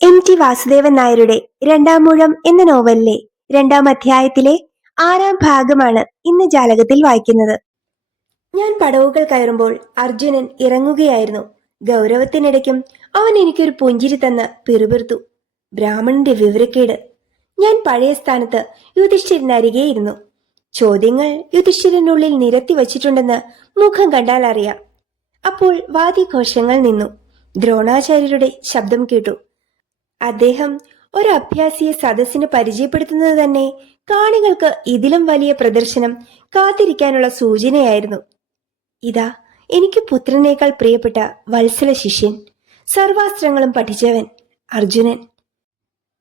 T Vasudevan നായരുടെ രണ്ടാമൂഴം എന്ന നോവലിലെ രണ്ടാം അധ്യായത്തിലെ 6-ാം ഭാഗമാണ് ഇന്ന് ജാലകത്തിൽ വായിക്കുന്നത്. ഞാൻ പടവുകൾ കയറുമ്പോൾ അർജുനൻ ഇറങ്ങുകയായിരുന്നു. ഗൗരവത്തിനിടയ്ക്കും അവൻ എനിക്കൊരു പുഞ്ചിരി തന്ന് പിറുപിറുത്തു. ബ്രാഹ്മണന്റെ വിവരക്കേട്. ഞാൻ പഴയ സ്ഥാനത്ത് യുധിഷ്ഠിരനരികെയിരുന്നു. ചോദ്യങ്ങൾ യുധിഷ്ഠിരനുള്ളിൽ നിരത്തി വച്ചിട്ടുണ്ടെന്ന് മുഖം കണ്ടാൽ അറിയാം. അപ്പോൾ വാദ്യഘോഷങ്ങൾ നിന്നു. ദ്രോണാചാര്യരുടെ ശബ്ദം കേട്ടു. അദ്ദേഹം ഒരു അഭ്യാസിയെ സദസ്സിന് പരിചയപ്പെടുത്തുന്നത് തന്നെ കാണികൾക്ക് ഇതിലും വലിയ പ്രദർശനം കാത്തിരിക്കാനുള്ള സൂചനയായിരുന്നു. ഇതാ എനിക്ക് പുത്രനേക്കാൾ പ്രിയപ്പെട്ട വത്സല ശിഷ്യൻ, സർവാസ്ത്രങ്ങളും പഠിച്ചവൻ അർജുനൻ.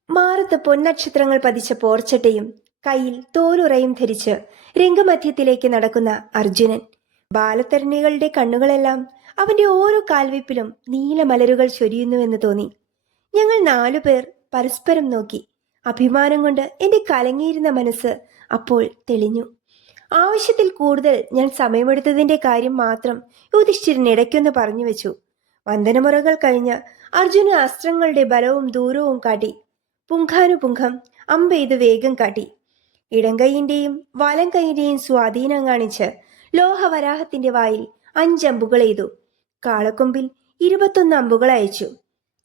മാറത്ത് പൊന്നക്ഷത്രങ്ങൾ പതിച്ച പോർച്ചട്ടയും കയ്യിൽ തോലുറയും ധരിച്ച് രംഗമധ്യത്തിലേക്ക് നടക്കുന്ന അർജുനൻ. ബാലതരുണികളുടെ കണ്ണുകളെല്ലാം അവന്റെ ഓരോ കാൽവയ്പിലും നീലമലരുകൾ ചൊരിയുന്നുവെന്ന് തോന്നി. ഞങ്ങൾ 4 പേർ പരസ്പരം നോക്കി. അഭിമാനം കൊണ്ട് എന്റെ കലങ്ങിയിരുന്ന മനസ്സ് അപ്പോൾ തെളിഞ്ഞു. ആവശ്യത്തിൽ കൂടുതൽ ഞാൻ സമയമെടുത്തതിന്റെ കാര്യം മാത്രം യുധിഷ്ഠിരൻ ഇടയ്ക്കൊന്ന് പറഞ്ഞു വെച്ചു. വന്ദനമുറകൾ കഴിഞ്ഞ് അർജുന അസ്ത്രങ്ങളുടെ ബലവും ദൂരവും കാട്ടി. പുങ്കാനുപുങ്കം അമ്പെയ്ത് വേഗം കാട്ടി. ഇടംകൈയിന്റെയും വലം കൈയിന്റെയും സ്വാധീനം കാണിച്ച് ലോഹവരാഹത്തിന്റെ വായിൽ 5 അമ്പുകൾ എയ്തു. കാളക്കൊമ്പിൽ 21 അമ്പുകൾ അയച്ചു.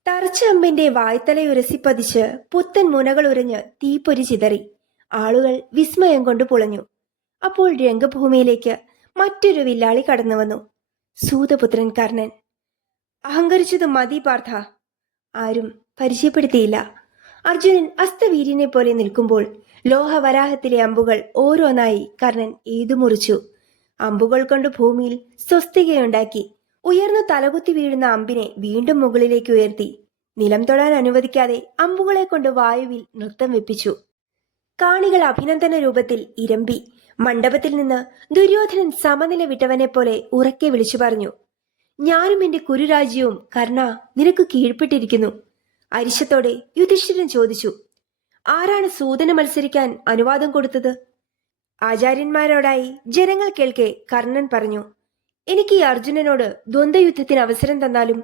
തറച്ച അമ്പിന്റെ വായ്ത്തലയുരസിപ്പതിച്ച് പുത്തൻ മുനകൾ ഉരഞ്ഞ് തീപ്പൊരി ചിതറി. ആളുകൾ വിസ്മയം കൊണ്ട് പുളഞ്ഞു. അപ്പോൾ രംഗഭൂമിയിലേക്ക് മറ്റൊരു വില്ലാളി കടന്നു വന്നു. സൂതപുത്രൻ കർണൻ. അഹങ്കരിച്ചത് മതി പാർത്ഥ. ആരും പരിചയപ്പെടുത്തിയില്ല. അർജുനൻ അസ്തവീര്യനെ പോലെ നിൽക്കുമ്പോൾ ലോഹവരാഹത്തിലെ അമ്പുകൾ ഓരോന്നായി കർണൻ ഏതുമുറിച്ചു. അമ്പുകൾ കൊണ്ട് ഭൂമിയിൽ സ്വസ്തികയുണ്ടാക്കി. ഉയർന്നു തലകുത്തി വീഴുന്ന അമ്പിനെ വീണ്ടും മുകളിലേക്ക് ഉയർത്തി. നിലം തൊടാൻ അനുവദിക്കാതെ അമ്പുകളെ കൊണ്ട് വായുവിൽ നൃത്തം വെപ്പിച്ചു. കാണികൾ അഭിനന്ദന രൂപത്തിൽ ഇരമ്പി. മണ്ഡപത്തിൽ നിന്ന് ദുര്യോധനൻ സമനില വിട്ടവനെ പോലെ ഉറക്കെ വിളിച്ചു പറഞ്ഞു, ഞാനും എന്റെ കുരുരാജ്യവും കർണ നിനക്ക് കീഴ്പ്പെട്ടിരിക്കുന്നു. അരിശത്തോടെ യുധിഷ്ഠിരൻ ചോദിച്ചു, ആരാണ് സൂതന് മത്സരിക്കാൻ അനുവാദം കൊടുത്തത്? ആചാര്യന്മാരോടായി ജനങ്ങൾ കേൾക്കെ കർണൻ പറഞ്ഞു, എനിക്ക് ഈ അർജുനനോട് ദ്വന്ദ്വയുദ്ധത്തിന് അവസരം തന്നാലും.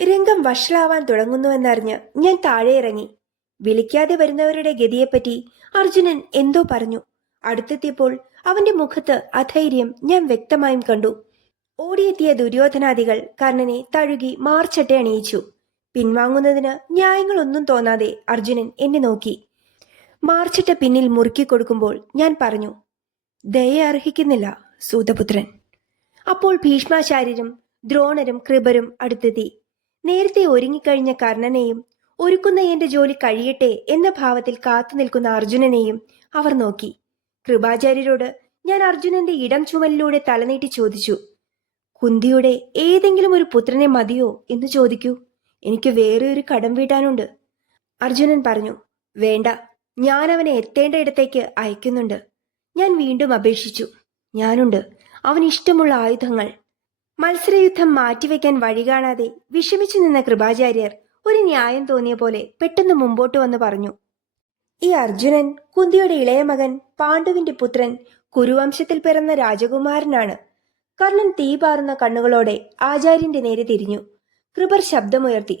രംഗം വഷളാവാൻ തുടങ്ങുന്നുവെന്നറിഞ്ഞ് ഞാൻ താഴെ ഇറങ്ങി. വിളിക്കാതെ വരുന്നവരുടെ ഗതിയെപ്പറ്റി അർജുനൻ എന്തോ പറഞ്ഞു. അടുത്തെത്തിയപ്പോൾ അവന്റെ മുഖത്ത് അധൈര്യം ഞാൻ വ്യക്തമായും കണ്ടു. ഓടിയെത്തിയ ദുര്യോധനാദികൾ കർണനെ തഴുകി മാർച്ചട്ട അണിയിച്ചു. പിൻവാങ്ങുന്നതിന് ന്യായങ്ങളൊന്നും തോന്നാതെ അർജുനൻ എന്നെ നോക്കി. മാർച്ചട്ട പിന്നിൽ മുറുക്കി കൊടുക്കുമ്പോൾ ഞാൻ പറഞ്ഞു, ദയ അർഹിക്കുന്നില്ല സൂതപുത്രൻ. അപ്പോൾ ഭീഷ്മാചാര്യരും ദ്രോണരും കൃപരും അടുത്തെത്തി. നേരത്തെ ഒരുങ്ങിക്കഴിഞ്ഞ കർണനെയും ഒരുക്കുന്ന എന്റെ ജോലി കഴിയട്ടെ എന്ന ഭാവത്തിൽ കാത്തു നിൽക്കുന്ന അർജുനനെയും അവർ നോക്കി. കൃപാചാര്യരോട് ഞാൻ അർജുനന്റെ ഇടം ചുമലിലൂടെ തലനീട്ടി ചോദിച്ചു, കുന്തിയുടെ ഏതെങ്കിലും ഒരു പുത്രനെ മതിയോ എന്ന് ചോദിക്കൂ, എനിക്ക് വേറെ ഒരു കടം വീട്ടാനുണ്ട്. അർജുനൻ പറഞ്ഞു, വേണ്ട, ഞാൻ അവനെ എത്തേണ്ട ഇടത്തേക്ക് അയക്കുന്നുണ്ട്. ഞാൻ വീണ്ടും അപേക്ഷിച്ചു, ഞാനുണ്ട്, അവനിഷ്ടമുള്ള ആയുധങ്ങൾ. മത്സരയുദ്ധം മാറ്റിവെക്കാൻ വഴി കാണാതെ വിഷമിച്ചു നിന്ന കൃപാചാര്യർ ഒരു ന്യായം തോന്നിയ പോലെ പെട്ടെന്ന് മുമ്പോട്ട് വന്ന് പറഞ്ഞു, ഈ അർജുനൻ കുന്തിയുടെ ഇളയ മകൻ, പാണ്ഡുവിന്റെ പുത്രൻ, കുരുവംശത്തിൽ പിറന്ന രാജകുമാരനാണ്. കർണൻ തീ പാറുന്ന കണ്ണുകളോടെ ആചാര്യന്റെ നേരെ തിരിഞ്ഞു. കൃപർ ശബ്ദമുയർത്തി,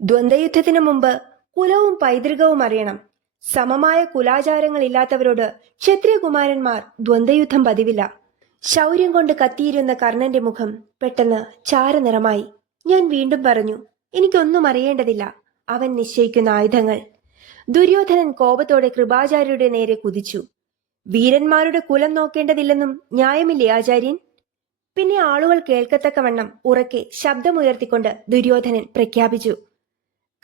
ദ്വന്ദ്വയുദ്ധത്തിനു മുമ്പ് കുലവും പൈതൃകവും അറിയണം. സമമായ കുലാചാരങ്ങളില്ലാത്തവരോട് ക്ഷത്രിയകുമാരന്മാർ ദ്വന്ദ്വയുദ്ധം പതിവില്ല. ശൗര്യം കൊണ്ട് കത്തിയിരുന്ന കർണന്റെ മുഖം പെട്ടെന്ന് ചാരനിറമായി. ഞാൻ വീണ്ടും പറഞ്ഞു, എനിക്കൊന്നും അറിയേണ്ടതില്ല, അവൻ നിശ്ചയിക്കുന്ന ആയുധങ്ങൾ. ദുര്യോധനൻ കോപത്തോടെ കൃപാചാര്യരുടെ നേരെ കുതിച്ചു. വീരന്മാരുടെ കുലം നോക്കേണ്ടതില്ലെന്നും ന്യായമില്ലേ ആചാര്യൻ? പിന്നെ ആളുകൾ കേൾക്കത്തക്കവണ്ണം ഉറക്കെ ശബ്ദമുയർത്തിക്കൊണ്ട് ദുര്യോധനൻ പ്രഖ്യാപിച്ചു,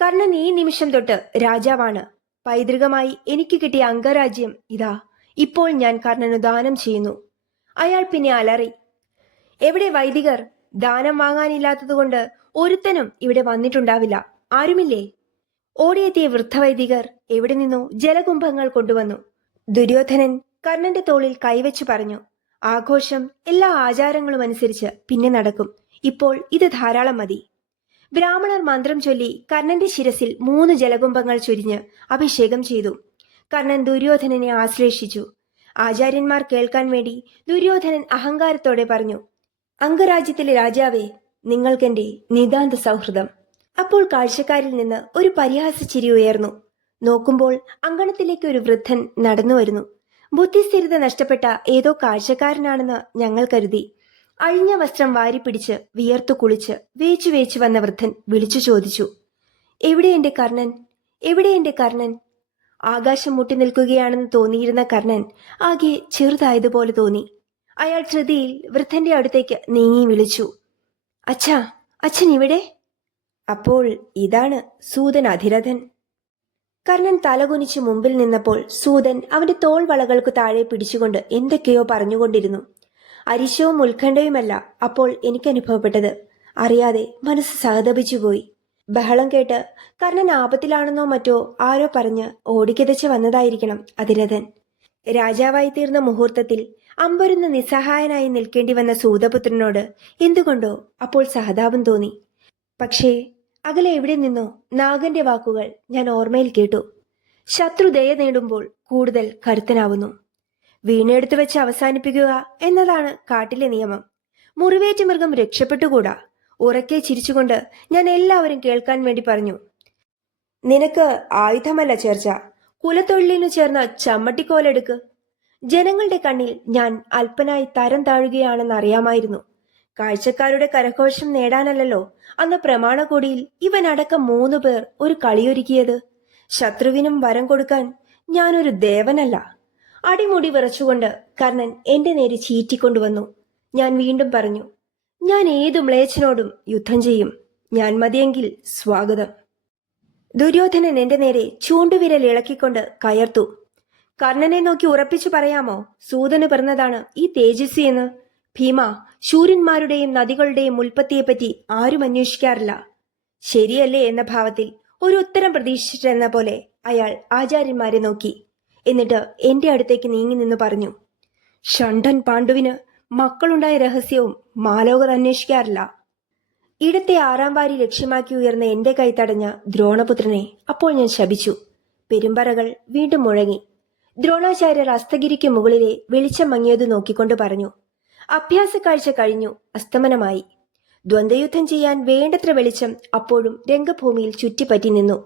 കർണൻ ഈ നിമിഷം തൊട്ട് രാജാവാണ്. പൈതൃകമായി എനിക്ക് കിട്ടിയ അംഗരാജ്യം ഇതാ ഇപ്പോൾ ഞാൻ കർണനു ദാനം ചെയ്യുന്നു. അയാൾ പിന്നെ അലറി, എവിടെ വൈദികർ? ദാനം വാങ്ങാനില്ലാത്തതുകൊണ്ട് ഒരുത്തനും ഇവിടെ വന്നിട്ടുണ്ടാവില്ല. ആരുമില്ലേ? ഓടിയെത്തിയ വൃദ്ധവൈദികർ എവിടെ നിന്നോ ജലകുംഭങ്ങൾ കൊണ്ടുവന്നു. ദുര്യോധനൻ കർണന്റെ തോളിൽ കൈവച്ചു പറഞ്ഞു, ആഘോഷം എല്ലാ ആചാരങ്ങളും അനുസരിച്ച് പിന്നെ നടക്കും. ഇപ്പോൾ ഇത് ധാരാളം മതി. ബ്രാഹ്മണർ മന്ത്രം ചൊല്ലി കർണന്റെ ശിരസിൽ 3 ജലകുംഭങ്ങൾ ചൊരിഞ്ഞ് അഭിഷേകം ചെയ്തു. കർണൻ ദുര്യോധനനെ ആശ്ലേഷിച്ചു. ആചാര്യന്മാർ കേൾക്കാൻ വേണ്ടി ദുര്യോധനൻ അഹങ്കാരത്തോടെ പറഞ്ഞു, അംഗരാജ്യത്തിലെ രാജാവേ, നിങ്ങൾക്കെന്റെ നിതാന്ത സൗഹൃദം. അപ്പോൾ കാഴ്ചക്കാരിൽ നിന്ന് ഒരു പരിഹാസച്ചിരി ഉയർന്നു. നോക്കുമ്പോൾ അങ്കണത്തിലേക്ക് ഒരു വൃദ്ധൻ നടന്നു വരുന്നു. ബുദ്ധിസ്ഥിരത നഷ്ടപ്പെട്ട ഏതോ കാഴ്ചക്കാരനാണെന്ന് ഞങ്ങൾ കരുതി. അഴിഞ്ഞ വസ്ത്രം വാരിപ്പിടിച്ച് വിയർത്തു കുളിച്ച് വേച്ചു വേച്ചു വന്ന വൃദ്ധൻ വിളിച്ചു ചോദിച്ചു, എവിടെ എന്റെ കർണൻ, എവിടെ എന്റെ കർണൻ? ആകാശം മുട്ടി നിൽക്കുകയാണെന്ന് തോന്നിയിരുന്ന കർണൻ ആകെ ചെറുതായതുപോലെ തോന്നി. അയാൾ ധൃതിയിൽ വൃദ്ധന്റെ അടുത്തേക്ക് നീങ്ങി വിളിച്ചു, അച്ഛാ, അച്ഛൻ ഇവിടെ? അപ്പോൾ ഇതാണ് സൂതൻ അധിരഥൻ. കർണൻ തലകുനിച്ച് മുമ്പിൽ നിന്നപ്പോൾ സൂതൻ അവന്റെ തോൾ വളകൾക്ക് താഴെ പിടിച്ചുകൊണ്ട് എന്തൊക്കെയോ പറഞ്ഞുകൊണ്ടിരുന്നു. അരിശവും ഉത്കണ്ഠയുമല്ല അപ്പോൾ എനിക്കനുഭവപ്പെട്ടത്. അറിയാതെ മനസ്സ് സഹതപിച്ചുപോയി. ബഹളം കേട്ട് കർണൻ ആപത്തിലാണെന്നോ മറ്റോ ആരോ പറഞ്ഞ് ഓടിക്കിതച്ച് വന്നതായിരിക്കണം അധിരഥൻ. രാജാവായി തീർന്ന മുഹൂർത്തത്തിൽ അമ്പൊരുന്ന് നിസ്സഹായനായി നിൽക്കേണ്ടി വന്ന സൂതപുത്രനോട് എന്തുകൊണ്ടോ അപ്പോൾ സഹതാപം തോന്നി. പക്ഷേ അകലെ എവിടെ നിന്നോ നാഗന്റെ വാക്കുകൾ ഞാൻ ഓർമ്മയിൽ കേട്ടു. ശത്രു ദയ നേടുമ്പോൾ കൂടുതൽ കരുത്തനാവുന്നു. വീണെടുത്തു വെച്ച് അവസാനിപ്പിക്കുക എന്നതാണ് കാട്ടിലെ നിയമം. മുറിവേറ്റ മൃഗം രക്ഷപ്പെട്ടുകൂടാ. ഉറക്കെ ചിരിച്ചുകൊണ്ട് ഞാൻ എല്ലാവരും കേൾക്കാൻ വേണ്ടി പറഞ്ഞു, നിനക്ക് ആയുധമല്ല ചേർച്ച, കുലത്തൊഴിലിനു ചേർന്ന ചമ്മട്ടിക്കോലെടുക്ക്. ജനങ്ങളുടെ കണ്ണിൽ ഞാൻ അല്പനായി തരം താഴുകയാണെന്ന് അറിയാമായിരുന്നു. കാഴ്ചക്കാരുടെ കരഘോഷം നേടാനല്ലല്ലോ അന്ന് പ്രമാണകൊടിയിൽ ഇവനടക്കം 3 പേർ ഒരു കളിയൊരുക്കിയത്. ശത്രുവിനും വരം കൊടുക്കാൻ ഞാനൊരു ദേവനല്ല. അടിമുടി വിറച്ചുകൊണ്ട് കർണൻ എന്റെ നേരെ ചീറ്റിക്കൊണ്ടുവന്നു. ഞാൻ വീണ്ടും പറഞ്ഞു, ഞാൻ ഏതു മ്ലേച്ഛനോടും യുദ്ധം ചെയ്യും. ഞാൻ മതിയെങ്കിൽ സ്വാഗതം. ദുര്യോധനൻ എന്റെ നേരെ ചൂണ്ടുവിരൽ ഇളക്കിക്കൊണ്ട് കയർത്തു. കർണനെ നോക്കി ഉറപ്പിച്ചു പറയാമോ സൂതന് പിറന്നതാണ് ഈ തേജസ്വി എന്ന്? ഭീമ, ശൂരന്മാരുടെയും നദികളുടെയും ഉൽപ്പത്തിയെപ്പറ്റി ആരും അന്വേഷിക്കാറില്ല. ശരിയല്ലേ എന്ന ഭാവത്തിൽ ഒരു ഉത്തരം പ്രതീക്ഷിച്ചെന്ന പോലെ അയാൾ ആചാര്യന്മാരെ നോക്കി. എന്നിട്ട് എന്റെ അടുത്തേക്ക് നീങ്ങി നിന്ന് പറഞ്ഞു, ഷണ്ഡൻ പാണ്ഡുവിന് മക്കളുണ്ടായ രഹസ്യവും മാലോകർ അന്വേഷിക്കാറില്ല. ഇടത്തെ 6ാം വാരി ലക്ഷ്യമാക്കി ഉയർന്ന എന്റെ കൈ തടഞ്ഞ ദ്രോണപുത്രനെ അപ്പോൾ ഞാൻ ശപിച്ചു. പെരുമ്പറകൾ വീണ്ടും മുഴങ്ങി. ദ്രോണാചാര്യർ അസ്തഗിരിക്ക് മുകളിലെ വെളിച്ചം മങ്ങിയത് നോക്കിക്കൊണ്ട് പറഞ്ഞു, അഭ്യാസ കാഴ്ച കഴിഞ്ഞു, അസ്തമനമായി. ദ്വന്ദ്വയുദ്ധം ചെയ്യാൻ വേണ്ടത്ര വെളിച്ചം അപ്പോഴും രംഗഭൂമിയിൽ ചുറ്റിപ്പറ്റി നിന്നു.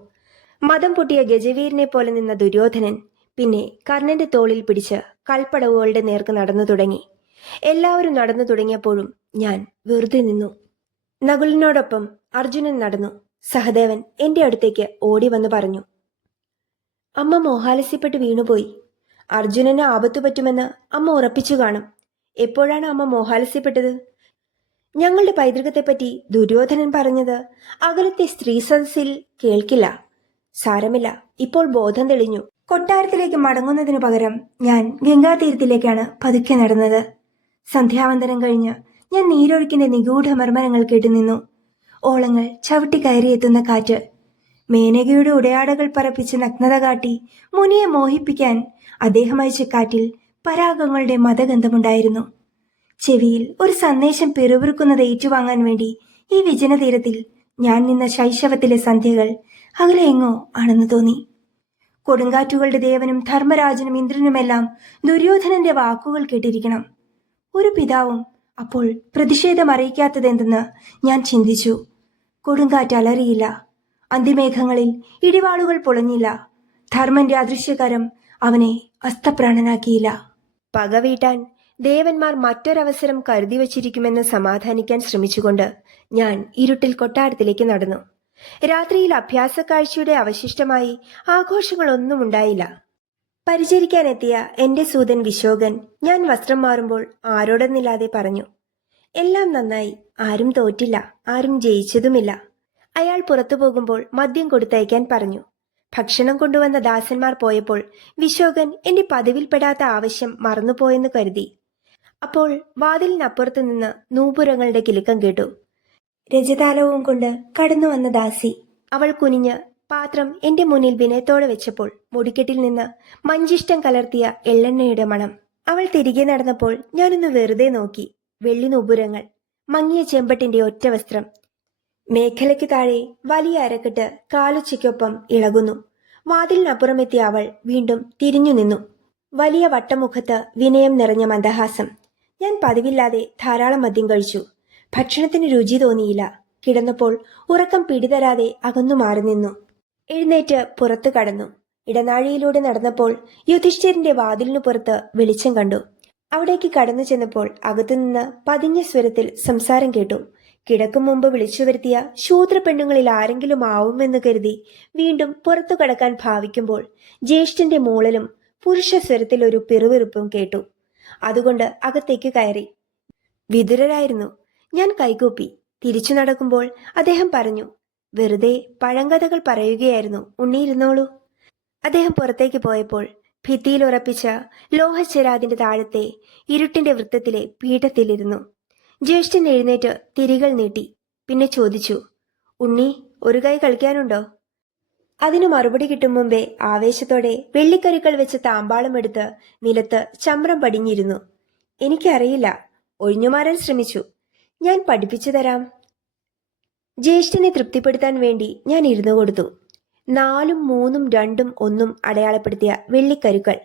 മദം പൊട്ടിയ ഗജവീരനെ പോലെ നിന്ന ദുര്യോധനൻ പിന്നെ കർണന്റെ തോളിൽ പിടിച്ച് കൽപ്പടവുകളുടെ നേർക്ക് നടന്നു തുടങ്ങി. എല്ലാവരും നടന്നു തുടങ്ങിയപ്പോഴും ഞാൻ വെറുതെ നിന്നു. നകുലിനോടൊപ്പം അർജുനൻ നടന്നു. സഹദേവൻ എന്റെ അടുത്തേക്ക് ഓടി വന്ന് പറഞ്ഞു, അമ്മ മോഹാലസ്യപ്പെട്ട് വീണുപോയി. അർജുനന് ആപത്തു പറ്റുമെന്ന് അമ്മ ഉറപ്പിച്ചു കാണും. എപ്പോഴാണ് അമ്മ മോഹാലസ്യപ്പെട്ടത്? ഞങ്ങളുടെ പൈതൃകത്തെപ്പറ്റി ദുര്യോധനൻ പറഞ്ഞത് അകലത്തെ സ്ത്രീ സദസ്സിൽ കേൾക്കില്ല. സാരമില്ല, ഇപ്പോൾ ബോധം തെളിഞ്ഞു. കൊട്ടാരത്തിലേക്ക് മടങ്ങുന്നതിനു പകരം ഞാൻ ഗംഗാതീരത്തിലേക്കാണ് പതുക്കെ നടന്നത്. സന്ധ്യാവന്തനം കഴിഞ്ഞ് ഞാൻ നീരൊഴുക്കിന്റെ നിഗൂഢ മർമ്മരങ്ങൾ കേട്ടുനിന്നു. ഓളങ്ങൾ ചവിട്ടി കയറിയെത്തുന്ന കാറ്റ്, മേനകയുടെ ഉടയാടകൾ പറപ്പിച്ച് നഗ്നത കാട്ടി മുനിയെ മോഹിപ്പിക്കാൻ അദ്ദേഹം അയച്ച കാറ്റിൽ പരാഗങ്ങളുടെ മതഗന്ധമുണ്ടായിരുന്നു. ചെവിയിൽ ഒരു സന്ദേശം പിറുപിറുക്കുന്നത് ഏറ്റുവാങ്ങാൻ വേണ്ടി ഈ വിജനതീരത്തിൽ ഞാൻ നിന്ന ശൈശവത്തിലെ സന്ധ്യകൾ അകലെ എങ്ങോ ആണെന്ന് തോന്നി. കൊടുങ്കാറ്റുകളുടെ ദേവനും ധർമ്മരാജനും ഇന്ദ്രനുമെല്ലാം ദുര്യോധനന്റെ വാക്കുകൾ കേട്ടിരിക്കണം. ഒരു പിതാവും അപ്പോൾ പ്രതിഷേധം അറിയിക്കാത്തതെന്തെന്ന് ഞാൻ ചിന്തിച്ചു. കൊടുങ്കാറ്റ് അലറിയില്ല. അന്തിമേഘങ്ങളിൽ ഇടിവാളുകൾ പൊളഞ്ഞില്ല. ധർമ്മന്റെ അദൃശ്യകരം അവനെ അസ്തപ്രാണനാക്കിയില്ല. പകവീട്ടാൻ ദേവന്മാർ മറ്റൊരവസരം കരുതി വച്ചിരിക്കുമെന്ന് സമാധാനിക്കാൻ ശ്രമിച്ചുകൊണ്ട് ഞാൻ ഇരുട്ടിൽ കൊട്ടാരത്തിലേക്ക് നടന്നു. രാത്രിയിൽ അഭ്യാസ കാഴ്ചയുടെ അവശിഷ്ടമായി ആഘോഷങ്ങളൊന്നും ഉണ്ടായില്ല. പരിചരിക്കാനെത്തിയ എന്റെ സൂതൻ വിശോകൻ ഞാൻ വസ്ത്രം മാറുമ്പോൾ ആരോടെന്നില്ലാതെ പറഞ്ഞു, എല്ലാം നന്നായി, ആരും തോറ്റില്ല, ആരും ജയിച്ചതുമില്ല. അയാൾ പുറത്തു പോകുമ്പോൾ മദ്യം കൊടുത്തയക്കാൻ പറഞ്ഞു. ഭക്ഷണം കൊണ്ടുവന്ന ദാസന്മാർ പോയപ്പോൾ വിശോകൻ എന്റെ പതിവിൽപ്പെടാത്ത ആവശ്യം മറന്നുപോയെന്ന് കരുതി. അപ്പോൾ വാതിലിനപ്പുറത്തു നിന്ന് നൂപുരങ്ങളുടെ കിലുക്കം കേട്ടു. രജതാലവും കൊണ്ട് കടന്നു വന്ന ദാസി. അവൾ കുനിഞ്ഞ് പാത്രം എന്റെ മുന്നിൽ വിനയത്തോടെ വെച്ചപ്പോൾ മുടിക്കെട്ടിൽ നിന്ന് മഞ്ചിഷ്ടം കലർത്തിയ എള്ളെണ്ണയുടെ മണം. അവൾ തിരികെ നടന്നപ്പോൾ ഞാനൊന്ന് വെറുതെ നോക്കി. വെള്ളി നൂപുരങ്ങൾ, മങ്ങിയ ചെമ്പട്ടിന്റെ ഒറ്റ വസ്ത്രം. മേഖലയ്ക്ക് താഴെ വലിയ അരക്കെട്ട് കാലുച്ചയ്ക്കൊപ്പം ഇളകുന്നു. വാതിലിനപ്പുറമെത്തിയ അവൾ വീണ്ടും തിരിഞ്ഞു നിന്നു. വലിയ വട്ടമുഖത്ത് വിനയം നിറഞ്ഞ മന്ദഹാസം. ഞാൻ പതിവില്ലാതെ ധാരാളം മദ്യം കഴിച്ചു. ഭക്ഷണത്തിന് രുചി തോന്നിയില്ല. കിടന്നപ്പോൾ ഉറക്കം പിടിതരാതെ അകന്നു മാറി നിന്നു. എഴുന്നേറ്റ് പുറത്തു കടന്നു. ഇടനാഴിയിലൂടെ നടന്നപ്പോൾ യുധിഷ്ഠിരന്റെ വാതിലിനു പുറത്ത് വെളിച്ചം കണ്ടു. അവിടേക്ക് കടന്നു ചെന്നപ്പോൾ അകത്തുനിന്ന് പതിഞ്ഞ സ്വരത്തിൽ സംസാരം കേട്ടു. കിടക്കും മുമ്പ് വിളിച്ചു വരുത്തിയ ശൂദ്ര പെണ്ണുങ്ങളിൽ ആരെങ്കിലും ആവുമെന്ന് കരുതി വീണ്ടും പുറത്തു കടക്കാൻ ഭാവിക്കുമ്പോൾ ജ്യേഷ്ഠന്റെ മൂളലും പുരുഷ സ്വരത്തിൽ ഒരു പിറുവിറുപ്പും കേട്ടു. അതുകൊണ്ട് അകത്തേക്ക് കയറി. വിതുരരായിരുന്നു. ഞാൻ കൈകൂപ്പി. തിരിച്ചു നടക്കുമ്പോൾ അദ്ദേഹം പറഞ്ഞു, വെറുതെ പഴങ്കഥകൾ പറയുകയായിരുന്നു, ഉണ്ണിയിരുന്നോളൂ. അദ്ദേഹം പുറത്തേക്ക് പോയപ്പോൾ ഭിത്തിയിൽ ഉറപ്പിച്ച ലോഹച്ചെരാതിന്റെ താഴത്തെ ഇരുട്ടിന്റെ വൃത്തത്തിലെ പീഠത്തിലിരുന്നു. ജ്യേഷ്ഠൻ എഴുന്നേറ്റ് തിരികൾ നീട്ടി. പിന്നെ ചോദിച്ചു, ഉണ്ണി, ഒരു കൈ കളിക്കാനുണ്ടോ? അതിനു മറുപടി കിട്ടും മുമ്പേ ആവേശത്തോടെ വെള്ളിക്കരുക്കൾ വെച്ച് താമ്പാളം എടുത്ത് നിലത്ത് ചമ്രം പടിഞ്ഞിരുന്നു. എനിക്കറിയില്ല, ഒഴിഞ്ഞുമാറാൻ ശ്രമിച്ചു. ഞാൻ പഠിപ്പിച്ചു തരാം. ജ്യേഷ്ഠനെ തൃപ്തിപ്പെടുത്താൻ വേണ്ടി ഞാൻ ഇരുന്നു കൊടുത്തു. 4, 3, 2, 1 അടയാളപ്പെടുത്തിയ വെള്ളിക്കരുക്കൾ.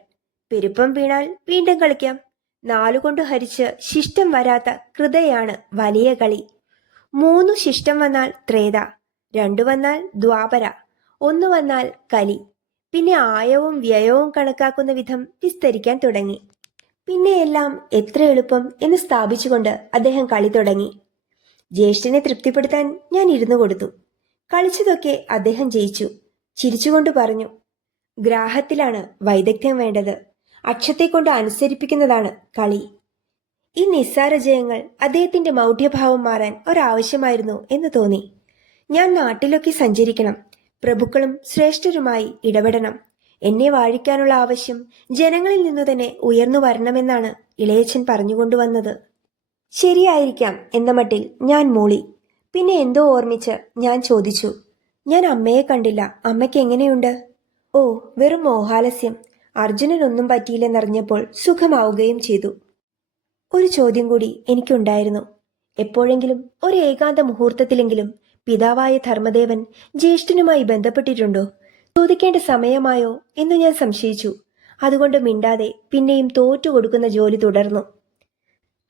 പെരുപ്പം വീണാൽ വീണ്ടും കളിക്കാം. 4 കൊണ്ട് ഹരിച്ച് ശിഷ്ടം വരാത്ത കൃതയാണ് വലിയ കളി. 3 ശിഷ്ടം വന്നാൽ ത്രേത, 2 വന്നാൽ ദ്വാപര, 1 വന്നാൽ കലി. പിന്നെ ആയവും വ്യയവും കണക്കാക്കുന്ന വിധം വിസ്തരിക്കാൻ തുടങ്ങി. പിന്നെ എല്ലാം എത്ര എളുപ്പം എന്ന് സ്ഥാപിച്ചുകൊണ്ട് അദ്ദേഹം കളി തുടങ്ങി. ജ്യേഷ്ഠനെ തൃപ്തിപ്പെടുത്താൻ ഞാൻ ഇരുന്നു കൊടുത്തു. കളിച്ചതൊക്കെ അദ്ദേഹം ജയിച്ചു. ചിരിച്ചുകൊണ്ട് പറഞ്ഞു, ഗ്രാഹത്തിലാണ് വൈദഗ്ധ്യം വേണ്ടത്. അക്ഷത്തെക്കൊണ്ട് അനുസരിപ്പിക്കുന്നതാണ് കളി. ഈ നിസ്സാര ജയങ്ങൾ അദ്ദേഹത്തിന്റെ മൗഢ്യഭാവം മാറാൻ ഒരാവശ്യമായിരുന്നു എന്ന് തോന്നി. ഞാൻ നാട്ടിലൊക്കെ സഞ്ചരിക്കണം, പ്രഭുക്കളും ശ്രേഷ്ഠരുമായി ഇടപെടണം. എന്നെ വാഴിക്കാനുള്ള ആവശ്യം ജനങ്ങളിൽ നിന്നു തന്നെ ഉയർന്നു വരണമെന്നാണ് ഇളയച്ചൻ പറഞ്ഞുകൊണ്ടുവന്നത്. ശരിയായിരിക്കാം എന്ന മട്ടിൽ ഞാൻ മൂളി. പിന്നെ എന്തോ ഓർമ്മിച്ച് ഞാൻ ചോദിച്ചു, ഞാൻ അമ്മയെ കണ്ടില്ല, അമ്മയ്ക്ക് എങ്ങനെയുണ്ട്? ഓ, വെറും മോഹാലസ്യം. അർജുനനൊന്നും പറ്റിയില്ലെന്നറിഞ്ഞപ്പോൾ സുഖമാവുകയും ചെയ്തു. ഒരു ചോദ്യം കൂടി എനിക്കുണ്ടായിരുന്നു. എപ്പോഴെങ്കിലും ഒരു ഏകാന്ത മുഹൂർത്തത്തിലെങ്കിലും പിതാവായ ധർമ്മദേവൻ ജ്യേഷ്ഠനുമായി ബന്ധപ്പെട്ടിട്ടുണ്ടോ? ചോദിക്കേണ്ട സമയമായോ എന്ന് ഞാൻ സംശയിച്ചു. അതുകൊണ്ട് മിണ്ടാതെ പിന്നെയും തോറ്റുകൊടുക്കുന്ന ജോലി തുടർന്നു.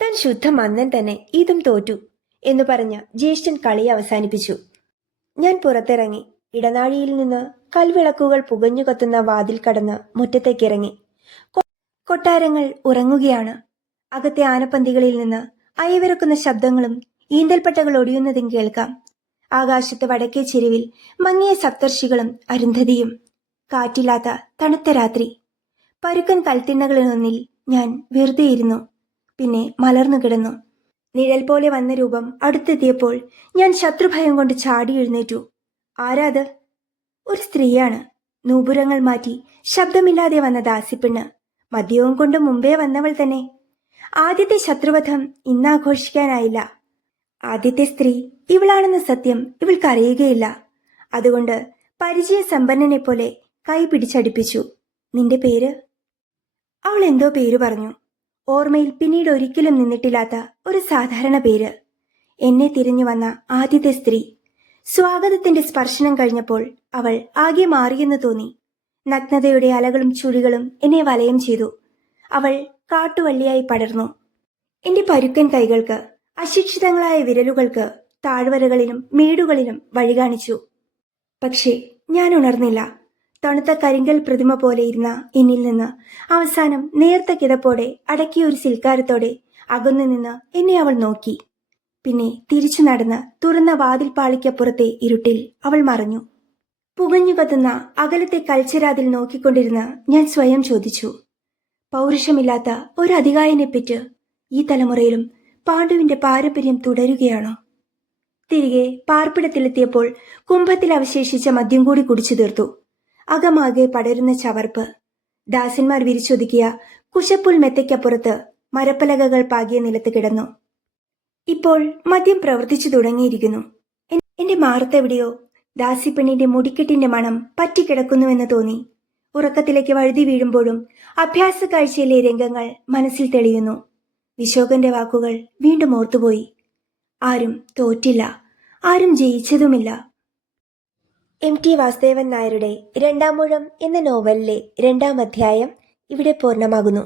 താൻ ശുദ്ധ മന്നൻ തന്നെ, ഇതും തോറ്റു എന്ന് പറഞ്ഞ ജ്യേഷ്ഠൻ കളി അവസാനിപ്പിച്ചു. ഞാൻ പുറത്തിറങ്ങി. ഇടനാഴിയിൽ നിന്ന് കൽവിളക്കുകൾ പുകഞ്ഞു കത്തുന്ന വാതിൽ കടന്ന് മുറ്റത്തേക്കിറങ്ങി. കൊട്ടാരങ്ങൾ ഉറങ്ങുകയാണ്. അകത്തെ ആനപ്പന്തികളിൽ നിന്ന് അയവിറക്കുന്ന ശബ്ദങ്ങളും ഈന്തൽപ്പട്ടകൾ ഒടിയുന്നതും കേൾക്കാം. ആകാശത്ത് വടക്കേ ചെരുവിൽ മങ്ങിയ സപ്തർഷികളും അരുന്ധതിയും. കാറ്റില്ലാത്ത തണുത്ത രാത്രി. പരുക്കൻ കൽത്തിണ്ണകളിലൊന്നിൽ ഞാൻ വെറുതെ ഇരുന്നു. പിന്നെ മലർന്നു കിടന്നു. നിഴൽ പോലെ വന്ന രൂപം അടുത്തെത്തിയപ്പോൾ ഞാൻ ശത്രുഭയം കൊണ്ട് ചാടി എഴുന്നേറ്റു. ആരാത്? ഒരു സ്ത്രീയാണ്. നൂപുരങ്ങൾ മാറ്റി ശബ്ദമില്ലാതെ വന്ന ദാസിപ്പെണ്ണ്. മദ്യവും കൊണ്ട് മുമ്പേ വന്നവൾ തന്നെ. ആദ്യത്തെ ശത്രുവധം ഇന്നാഘോഷിക്കാനായില്ല. ആദ്യത്തെ സ്ത്രീ ഇവളാണെന്ന സത്യം ഇവൾക്കറിയുകയില്ല. അതുകൊണ്ട് പരിചയസമ്പന്നനെ പോലെ കൈ പിടിച്ചടിപ്പിച്ചു. നിന്റെ പേര്? അവൾ എന്തോ പേര് പറഞ്ഞു. ഓർമ്മയിൽ പിന്നീട് ഒരിക്കലും നിന്നിട്ടില്ലാത്ത ഒരു സാധാരണ പേര്. എന്നെ തിരിഞ്ഞു വന്ന ആദ്യത്തെ സ്ത്രീ. സ്വാഗതത്തിന്റെ സ്പർശനം കഴിഞ്ഞപ്പോൾ അവൾ ആകെ മാറിയെന്ന് തോന്നി. നഗ്നതയുടെ അലകളും ചുഴികളും എന്നെ വലയം ചെയ്തു. അവൾ കാട്ടുവള്ളിയായി പടർന്നു. എന്റെ പരുക്കൻ കൈകൾക്ക്, അശിക്ഷിതങ്ങളായ വിരലുകൾക്ക് താഴ്വരകളിലും മേടുകളിലും വഴി കാണിച്ചു. പക്ഷേ ഞാൻ ഉണർന്നില്ല. തണുത്ത കരിങ്കൽ പ്രതിമ പോലെ ഇരുന്ന എന്നിൽ നിന്ന് അവസാനം നേർത്ത കിതപ്പോടെ അടക്കിയ ഒരു സിൽക്കാരത്തോടെ അകന്നു നിന്ന് എന്നെ അവൾ നോക്കി. പിന്നെ തിരിച്ചു നടന്ന് തുറന്ന വാതിൽപ്പാളിക്കപ്പുറത്തെ ഇരുട്ടിൽ അവൾ മറഞ്ഞു. പുകഞ്ഞു കത്തുന്ന അകലത്തെ കൽച്ചരാതിൽ നോക്കിക്കൊണ്ടിരുന്ന് ഞാൻ സ്വയം ചോദിച്ചു, പൗരുഷമില്ലാത്ത ഒരു അധികായനെപ്പറ്റ് ഈ തലമുറയിലും പാണ്ഡുവിന്റെ പാരമ്പര്യം തുടരുകയാണോ? തിരികെ പാർപ്പിടത്തിലെത്തിയപ്പോൾ കുംഭത്തിൽ അവശേഷിച്ച മദ്യം കൂടി കുടിച്ചു തീർത്തു. അകമാകെ പടരുന്ന ചവർപ്പ്. ദാസന്മാർ വിരിച്ചൊതുക്കിയ കുശപ്പുൽ മെത്തയ്ക്കപ്പുറത്ത് മരപ്പലകകൾ പാകിയ നിലത്ത് കിടന്നു. ഇപ്പോൾ മദ്യം പ്രവർത്തിച്ചു തുടങ്ങിയിരിക്കുന്നു. എന്റെ മാറത്തെവിടെയോ ദാസിപ്പെണ്ണിന്റെ മുടിക്കെട്ടിന്റെ മണം പറ്റിക്കിടക്കുന്നുവെന്ന് തോന്നി. ഉറക്കത്തിലേക്ക് വഴുതി വീഴുമ്പോഴും അഭ്യാസ കാഴ്ചയിലെ രംഗങ്ങൾ മനസ്സിൽ തെളിയുന്നു. വിശോകന്റെ വാക്കുകൾ വീണ്ടും ഓർത്തുപോയി. ആരും തോറ്റില്ല, ആരും ജയിച്ചതുമില്ല. MT വാസുദേവൻ നായരുടെ രണ്ടാമൂഴം എന്ന നോവലിലെ 2ാം അധ്യായം ഇവിടെ പൂർണ്ണമാകുന്നു.